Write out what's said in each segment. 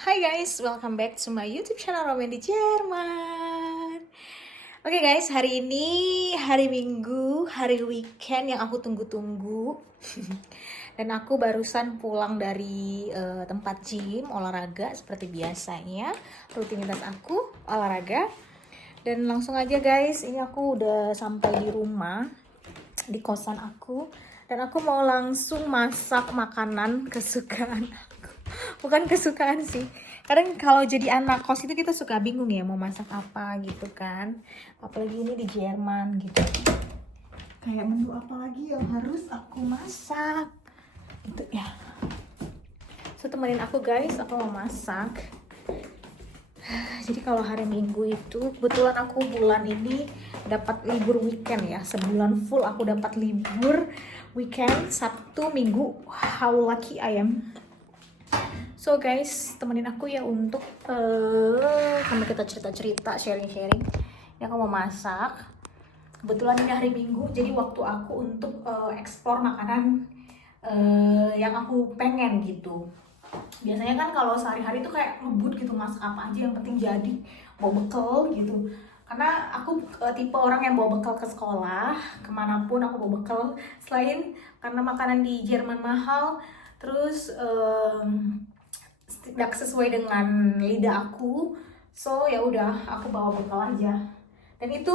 Hai guys, welcome back to my YouTube channel Romain di Jerman. Oke guys, hari ini hari Minggu, hari weekend yang aku tunggu-tunggu. Dan aku barusan pulang dari tempat gym, olahraga seperti biasanya. Rutinitas aku olahraga. Dan langsung aja guys, ini aku udah sampai di rumah, di kosan aku. Dan aku mau langsung masak makanan kesukaan aku. Bukan kesukaan sih. Kadang kalau jadi anak kos itu kita suka bingung ya mau masak apa gitu kan. Apalagi ini di Jerman gitu. Kayak menu apa lagi yang harus aku masak gitu ya. So temenin aku guys, aku mau masak. Jadi kalau hari Minggu itu kebetulan aku bulan ini dapat libur weekend ya. Sebulan full aku dapat libur weekend Sabtu Minggu. How lucky I am. So guys, temenin aku ya untuk sambil kita cerita-cerita, sharing-sharing. Ya aku mau masak. Kebetulan ini hari Minggu, jadi waktu aku untuk eksplor makanan yang aku pengen gitu. Biasanya kan kalau sehari-hari tuh kayak ngebut gitu, masak apa aja yang penting jadi, bawa bekal gitu. Karena aku tipe orang yang bawa bekal ke sekolah, kemanapun aku bawa bekal. Selain karena makanan di Jerman mahal, terus tidak sesuai dengan lidah aku, so ya udah aku bawa bekal aja. Dan itu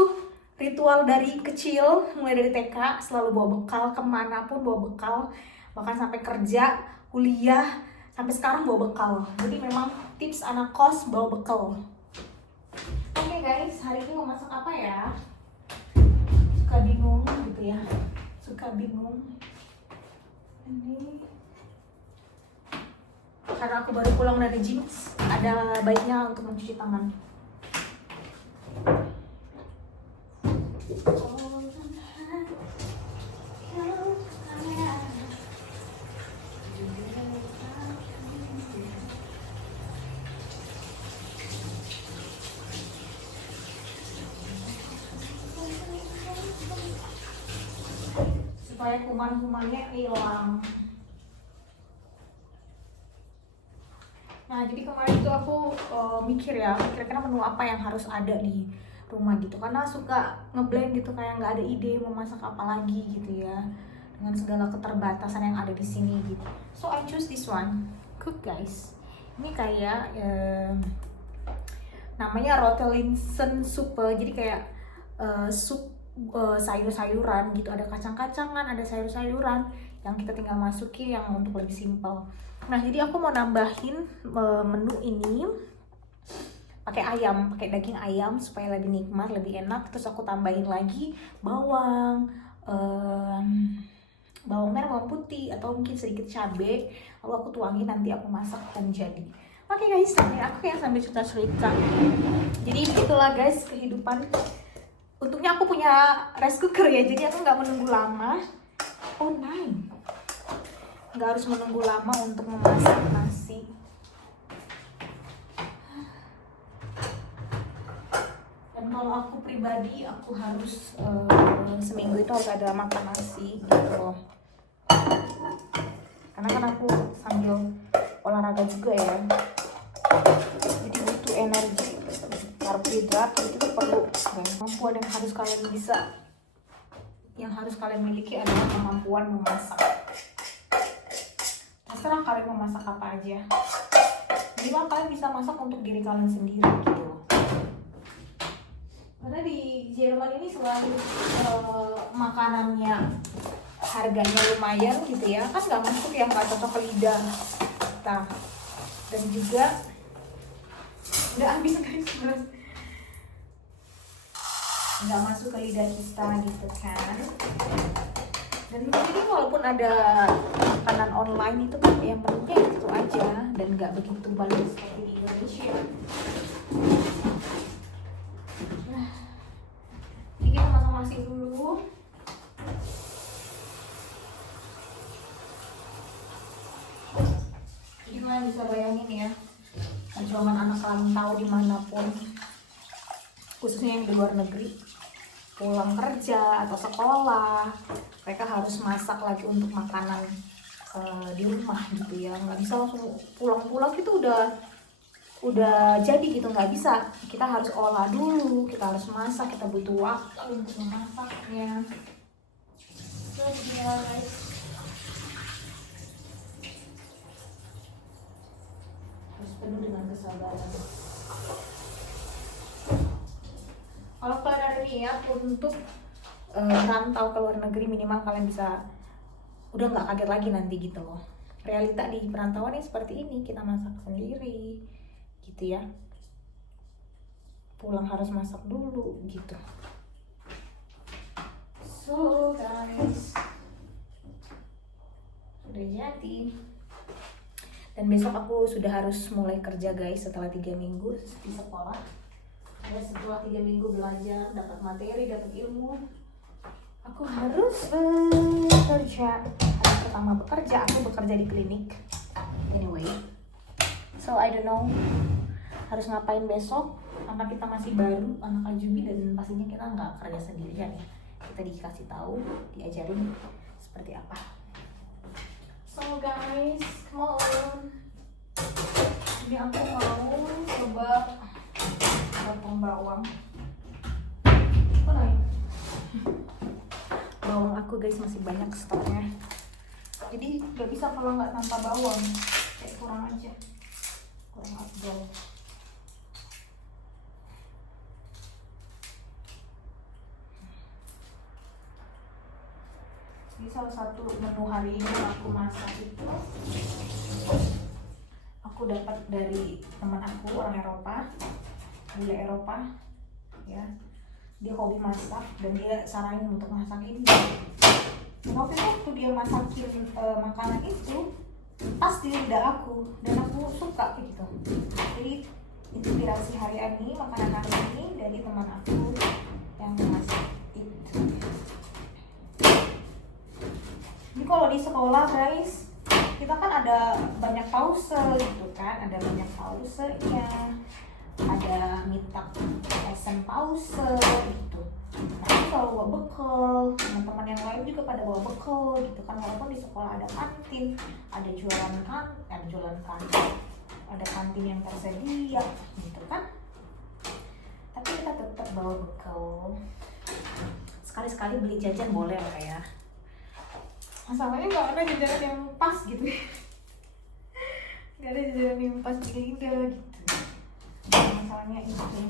ritual dari kecil, mulai dari TK selalu bawa bekal, kemanapun bawa bekal, bahkan sampai kerja, kuliah, sampai sekarang bawa bekal. Jadi memang tips anak kos bawa bekal. Oke guys, hari ini mau masak apa ya? Suka bingung gitu ya, suka bingung. Ini karena aku baru pulang dari gym, ada baiknya untuk mencuci tangan. Supaya kuman-kumannya hilang. Nah, jadi kemarin itu aku mikir ya, kira-kira menu apa yang harus ada di rumah gitu. Karena suka ngeblank gitu, kayak nggak ada ide mau masak apa lagi gitu ya. Dengan segala keterbatasan yang ada di sini gitu. So I choose this one, cook guys. Ini kayak namanya rotelinsen soup. Jadi kayak sup sayur-sayuran gitu. Ada kacang-kacangan, ada sayur-sayuran yang kita tinggal masukin yang untuk lebih simpel. Nah, jadi aku mau nambahin menu ini pakai ayam, pakai daging ayam supaya lebih nikmat, lebih enak. Terus aku tambahin lagi bawang, bawang merah, bawang putih, atau mungkin sedikit cabai. Lalu aku tuangin, nanti aku masak dan jadi. Oke guys, ini aku yang sambil cerita-cerita. Jadi itulah guys kehidupan. Untungnya aku punya rice cooker ya, jadi aku nggak menunggu lama. Oh nice. Nggak harus menunggu lama untuk memasak nasi. Dan kalau aku pribadi, aku harus seminggu itu harus ada makan nasi gitu. Karena kan aku sambil olahraga juga ya, jadi butuh energi, karbohidrat itu perlu. Kemampuan yang harus kalian miliki adalah kemampuan memasak. Terserah kalian mau masak apa aja, minimal kalian bisa masak untuk diri kalian sendiri gitu. Karena di Jerman ini selain makanannya harganya lumayan gitu ya, kan nggak masuk yang nggak cocok ke lidah kita, dan juga nggak habis guys, nggak masuk ke lidah kita gitu kan. Dan jadi walaupun ada makanan online itu kan yang menunya itu aja dan nggak begitu banyak seperti di Indonesia. Nah, jadi kita masak nasi dulu. Jadi kalian bisa bayangin ya, perjuangan anak rantau dimanapun, khususnya yang di luar negeri, pulang kerja atau sekolah, mereka harus masak lagi untuk makanan di rumah gitu ya. Nggak bisa langsung pulang-pulang itu udah udah jadi gitu, nggak bisa. Kita harus olah dulu, kita harus masak, kita butuh waktu untuk memasaknya. So guys, harus penuh dengan kesabaran. Kalau kalian ada niat untuk merantau ke luar negeri, minimal kalian bisa udah nggak kaget lagi nanti gitu loh. Realita di perantauan ini seperti ini, kita masak sendiri gitu ya, pulang harus masak dulu gitu. So guys, udah jadi, dan besok aku sudah harus mulai kerja guys setelah 3 minggu di sekolah. Ya, setelah 3 minggu belajar, dapat materi, dapat ilmu, aku harus bekerja. Hari pertama bekerja, aku bekerja di klinik. Anyway, so I don't know harus ngapain besok, karena kita masih baru, anak Ajubi, dan pastinya kita nggak kerja sendirian ya. Kita dikasih tahu, diajarin seperti apa. So guys, come on. Ini aku mau coba potong bawang. Bawang aku guys masih banyak stoknya, jadi nggak bisa kalau nggak tanpa bawang, kayak kurang aja, kurang afdol. Ini salah satu menu hari ini aku masak itu, aku dapat dari teman aku orang Eropa, bule Eropa ya. Dia hobi masak dan dia saranin untuk masak ini. Waktu itu waktu dia masakin makanan itu pas di lidah aku dan aku suka gitu. Jadi inspirasi hari ini, makanan hari ini dari teman aku yang masak itu. Jadi kalau di sekolah guys, kita kan ada banyak pause gitu kan, ada banyak pausenya, ada minta lesson pause gitu. Tapi kalau bawa bekal, teman-teman yang lain juga pada bawa bekal gitu kan, walaupun di sekolah ada kantin, ada kantin yang tersedia gitu kan. Tapi kita tetap bawa bekal. Sekali-sekali beli jajan boleh lah ya. Masalahnya nggak ada jajanan yang pas gitu. Nggak ada jajanan yang pas di lidah gitu. Masalahnya itu.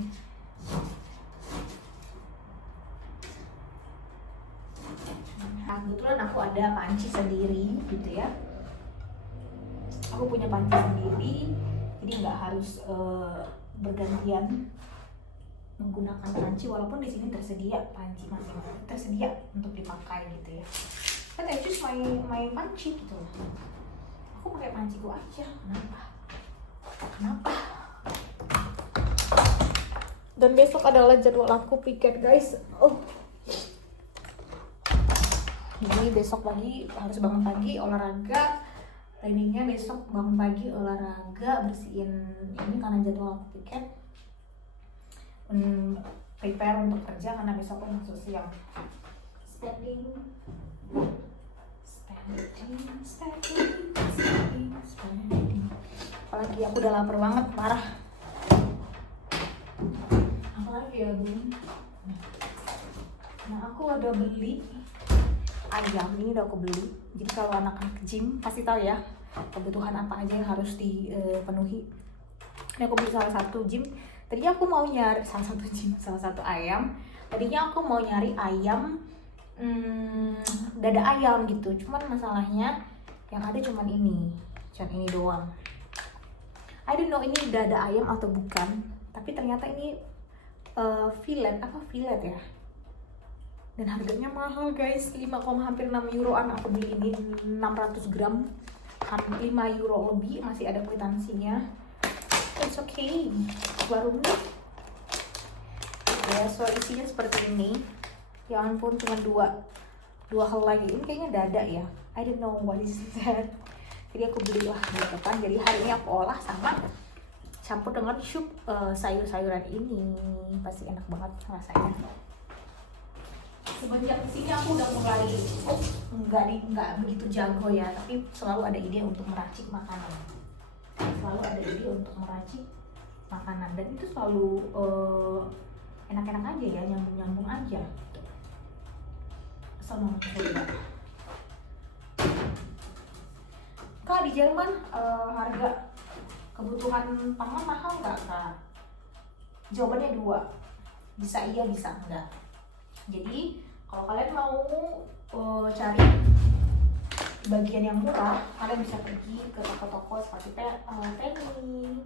Nah, kebetulan aku ada panci sendiri gitu ya. Aku punya panci sendiri, jadi nggak harus bergantian menggunakan panci, walaupun di sini tersedia panci masing-masing, tersedia untuk dipakai gitu ya. But I choose my panci gitu. Aku pakai panciku aja. Kenapa? Dan besok adalah jadwal aku piket guys. Jadi besok pagi harus bangun pagi, olahraga. Planningnya besok bangun pagi, olahraga, bersihin ini karena jadwal aku piket. Prepare untuk kerja karena besok aku masuk siang. Standing. Apalagi aku udah lapar banget, parah. Apalagi ya bun. Nah aku udah beli ayam, ini udah aku beli. Jadi kalau anak-anak gym pasti tahu ya kebutuhan apa aja yang harus dipenuhi. Ini aku beli salah satu gym. Tadinya aku mau nyari salah satu ayam. Tadinya aku mau nyari ayam, dada ayam gitu. Cuman masalahnya yang ada cuman ini doang. I don't know ini dada ayam atau bukan. Tapi ternyata ini fillet ya. Dan harganya mahal guys, 5,6 euroan aku beli ini 600 gram, 5 euro lebih, masih ada kwitansinya. It's okay, baru nih. Ya, so isinya seperti ini. Ya ampun, cuma dua helai ini kayaknya dada ya. I don't know what is that. Jadi aku belilah gitu kan. Jadi hari ini aku olah sama campur dengan sup sayur-sayuran ini, pasti enak banget rasanya. Semenjak kesini aku udah mulai nggak begitu jago ya, tapi selalu ada ide untuk meracik makanan. Selalu ada ide untuk meracik makanan, dan itu selalu enak-enak aja ya, nyambung-nyambung aja. Asal mau coba. Kak, di Jerman harga kebutuhan pangan mahal nggak, Kak? Jawabannya 2, bisa iya bisa enggak. Jadi kalau kalian mau cari bagian yang murah, kalian bisa pergi ke toko-toko seperti Penny,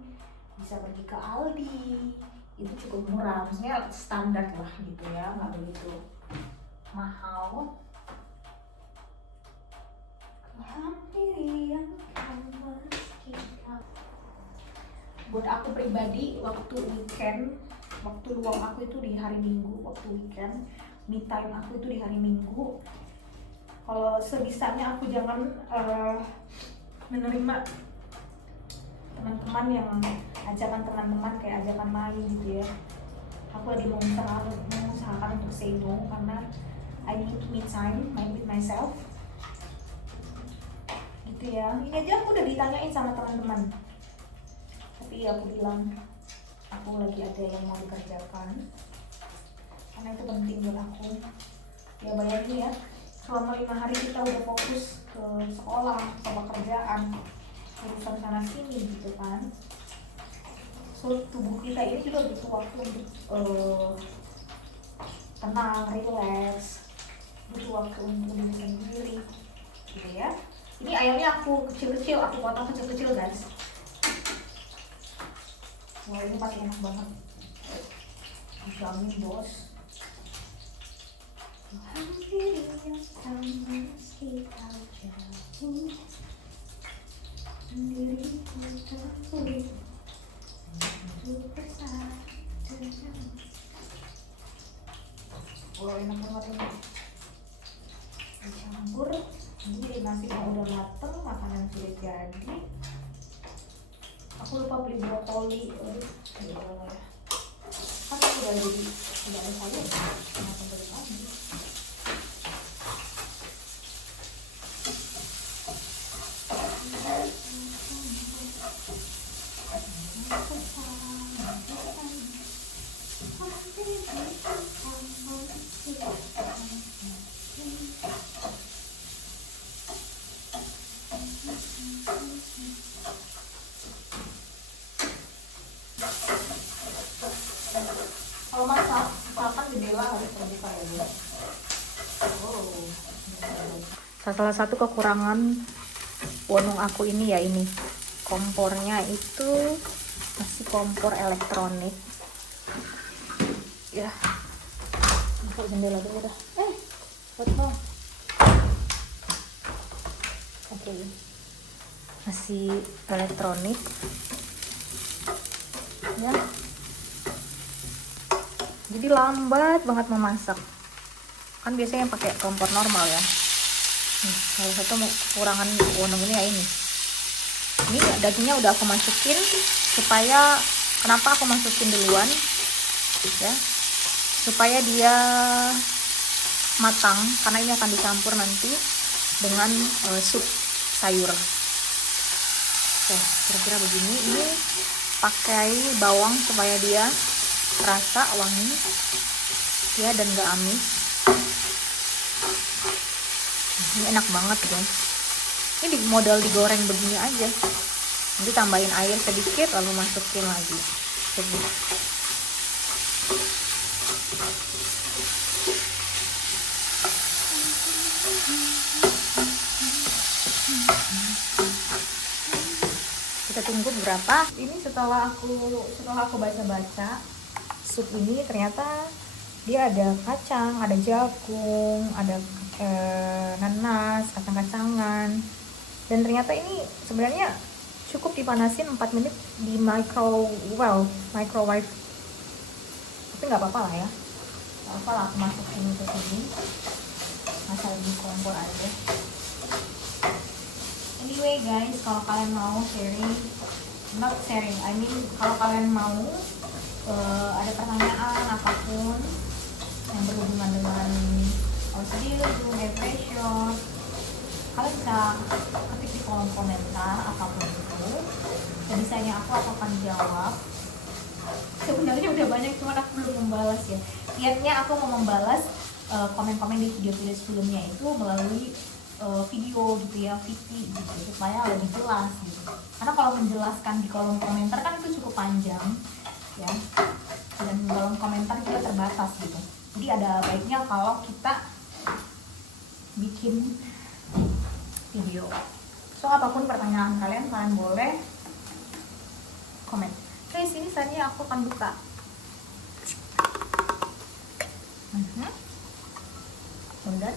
bisa pergi ke Aldi, itu cukup murah, maksudnya standar lah gitu ya, nggak begitu mahal. Buat aku pribadi, waktu weekend, waktu luang aku itu di hari Minggu, waktu weekend, me time aku itu di hari Minggu. Kalau sebisanya aku jangan menerima teman-teman yang ajakan teman-teman kayak ajakan main gitu ya. Aku lagi mengusahakan untuk say no karena I need me time, main with myself. Gitu ya. Ini aja aku udah ditanyain sama teman-teman. Tapi aku bilang aku lagi ada yang mau dikerjakan. Karena itu penting buat aku. Ya bayangin ya, selama 5 hari kita udah fokus ke sekolah, ke pekerjaan, urusan sana sini gitu kan. So tubuh kita ini juga butuh waktu untuk tenang, relax, butuh waktu untuk diri sendiri gitu ya. Ini ayamnya aku kecil-kecil, aku potong kecil-kecil guys. Wah, ini pasti enak banget, dijamin bos. Wah, enak banget ini. Dicampur, ini nasi yang udah mateng, makanan sudah jadi. Aku lupa beli brokoli, ya kan udah jadi, udah ada sayur, kenapa beli lagi? Kalau masak, misalkan jendela harus terbuka ya Bu. Salah satu kekurangan wonong aku ini ya ini, kompornya itu masih kompor elektronik. Ya, buka jendela dulu dah. Betul. Oke, masih elektronik. Ya. Jadi lambat banget memasak. Kan biasanya yang pakai kompor normal ya. Salah satu kekurangan wonong ini ya ini. Ini dagingnya udah aku masukin supaya, kenapa aku masukin duluan? Ya. Supaya dia matang, karena ini akan dicampur nanti dengan sup sayur. Oke, kira-kira begini. Ini pakai bawang supaya dia rasa wangi ya dan gak amis. Ini enak banget guys. Ini modal digoreng begini aja, nanti tambahin air sedikit lalu masukin lagi. Kita tunggu berapa. Ini setelah aku baca-baca, sup ini ternyata dia ada kacang, ada jagung, ada nanas, kacang-kacangan, dan ternyata ini sebenarnya cukup dipanasin 4 menit di microwave. Tapi nggak apa-apa lah ya, nggak apa lah, aku masukin ke sini, masalah di kompor aja. Anyway guys, kalau kalian mau kalau kalian mau ada pertanyaan apapun yang berhubungan dengan audio, depression, kalian bisa ketik di kolom komentar apapun itu, dan misalnya aku akan jawab cuman aku belum membalas ya. Niatnya aku mau membalas komen-komen di video-video sebelumnya itu melalui video gitu ya, VT gitu, supaya lebih jelas gitu. Karena kalau menjelaskan di kolom komentar kan itu cukup panjang ya, dan kolom komentar juga terbatas gitu. Jadi ada baiknya kalau kita bikin video. So apapun pertanyaan kalian boleh komen. Guys, ini saatnya aku akan buka. Undan.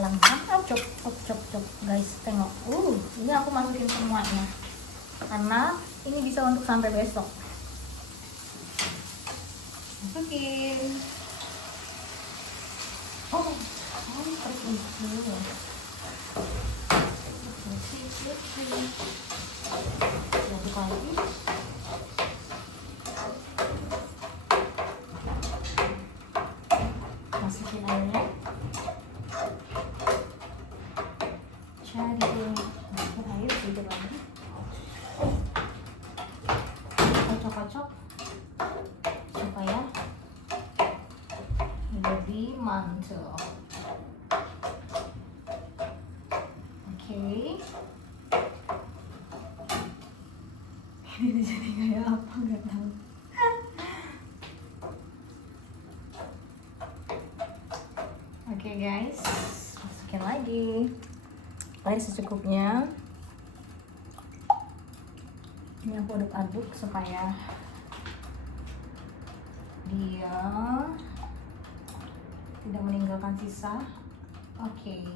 Langsung cop guys, tengok. Ini aku masukin semuanya karena ini bisa untuk sampai besok. Masukin. Terus itu buka lagi. Masukin airnya. Jadi masukin air sedikit lagi. Kocok-kocok supaya lebih mantap. Ini jadi kayak apa nggak tahu. Oke guys, masukin lagi air secukupnya. Ini aku aduk-aduk supaya dia tidak meninggalkan sisa. Oke.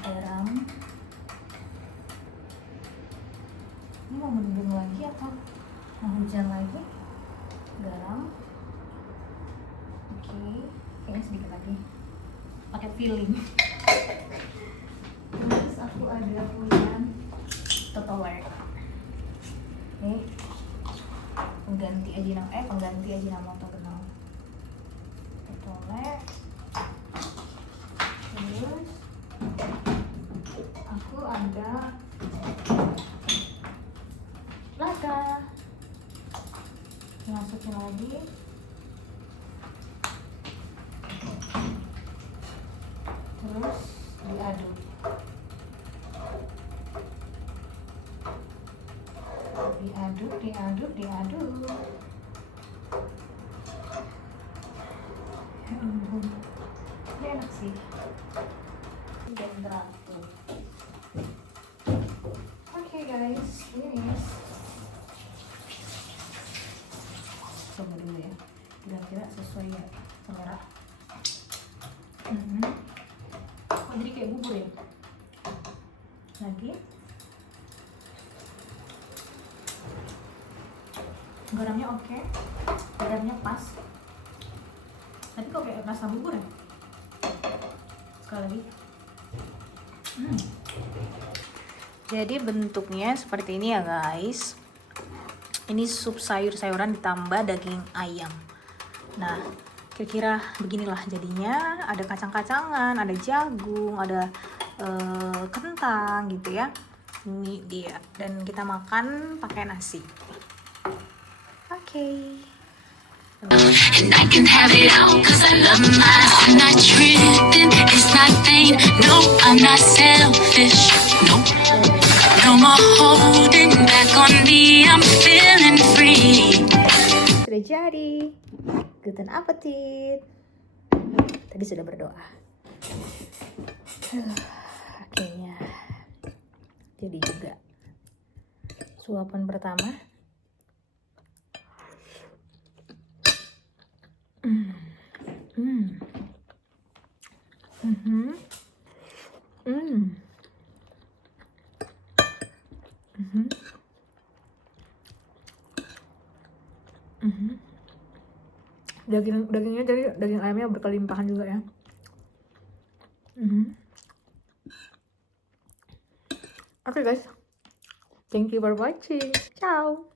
Garam. Ini mau mendung lagi atau mau hujan lagi? Garam. Oke, kayaknya sedikit lagi. Pakai feeling. Terus aku ada punya Tupperware. Ini pengganti Ajinomoto benang. Tupperware. Terus aku ada lada, masukin lagi. Terus diaduk. Diaduk. Ya ampun, ini enak sih. Dan teratur. Oke guys, ini coba dulu ya, kira-kira sesuai ya selera. Oh, jadi kayak bubur ya. Lagi garamnya oke, garamnya pas, tapi kok kayak rasa bubur ya. Sekali lagi. Jadi bentuknya seperti ini ya guys. Ini sup sayur-sayuran ditambah daging ayam. Nah, kira-kira beginilah jadinya. Ada kacang-kacangan, ada jagung, ada kentang gitu ya. Ini dia. Dan kita makan pakai nasi. Oke. And I can have it all cause I love mine. I'm not tripping, it's not vain. No, I'm not selfish. No, no more holding back on me. I'm feeling free. Sudah jadi. Guten Appetit. Tadi sudah berdoa. Akhirnya jadi juga. Suapan pertama. Dagingnya jadi daging ayamnya berkelimpahan juga ya. Oke guys, thank you for watching. Ciao.